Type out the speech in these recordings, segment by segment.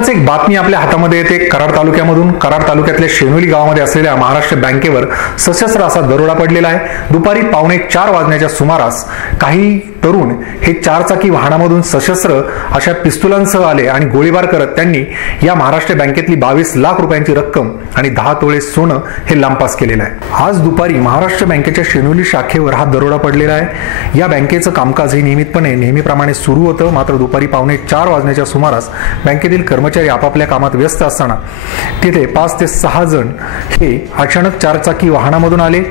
नुकताच एक बातमी आपल्या हातामध्ये येते कराड तालुक्यामधून। कराड तालुक्यातल्या शेनोली गावामध्ये असलेल्या महाराष्ट्र बँकेवर सशस्त्र असा दरोडा पडलेला आहे। दुपारी 3:45 वाजण्याच्या सुमारास काही तरुण हे चारचाकी वाहनामधून सशस्त्र अशा पिस्तुलांसह आले आणि गोळीबार करत त्यांनी या महाराष्ट्र बँकेतली 22 लाख रुपयांची रक्कम आणि 10 तोळे सोनं हे लांपास केलेलं आहे। आज दुपारी महाराष्ट्र बँकेच्या शेनोली शाखेवर हा दरोडा पडलेला आहे। या बँकेचं कामकाज हे नियमितपणे नेहमीप्रमाणे सुरू होतं, मात्र दुपारी 3:45 वाजण्याच्या सुमारास बँकेतील कर्मचारी आपापल्या कामात व्यस्त असताना तिथे 5 ते 6 जण हे अचानक चारचाकी वाहनामधून आले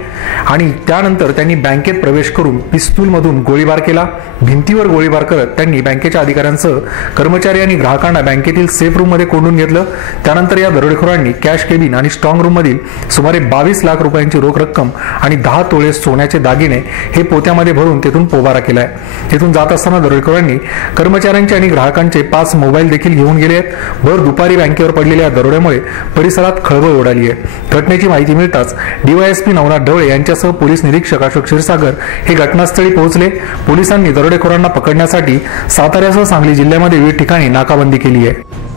आणि त्यानंतर त्यांनी बँकेत प्रवेश करून पिस्तूलमधून गोळीबार केला। भिंतीवर गोळीबार करत त्यांनी बँकेच्या अधिकाऱ्यांसह कर्मचारी आणि ग्राहकांना बँकेतील सेफ रूम मध्ये कोंडून घेतलं। त्यानंतर या दरोडेखोरांनी कॅश केबिन आणि स्ट्रॉंग रूम मधील सुमारे 22 लाख रुपयांची रोख रक्कम आणि 10 तोळे सोन्याचे दागिने हे पोत्यामध्ये भरून तेथून पोबारा केलाय। तेथून जात असताना दरोडेखोरांनी कर्मचाऱ्यांचे आणि ग्राहकांचे 5 मोबाईल देखील घेऊन गेले आहेत। भर दुपारी बँकेवर पडलेल्या दरोड्यामुळे परिसरात खळबळ उडाली आहे। घटनेची माहिती मिळताच डीवायएसपी नवनाथ ढवळे यांच्यासह पोलीस निरीक्षक अशोक क्षीरसागर हे घटनास्थळी पोहोचले। पोलिसांनी दरोडेखोरांना पकडण्यासाठी साताऱ्यासह सांगली जिल्ह्यामध्ये विविध ठिकाणी नाकाबंदी केली आहे।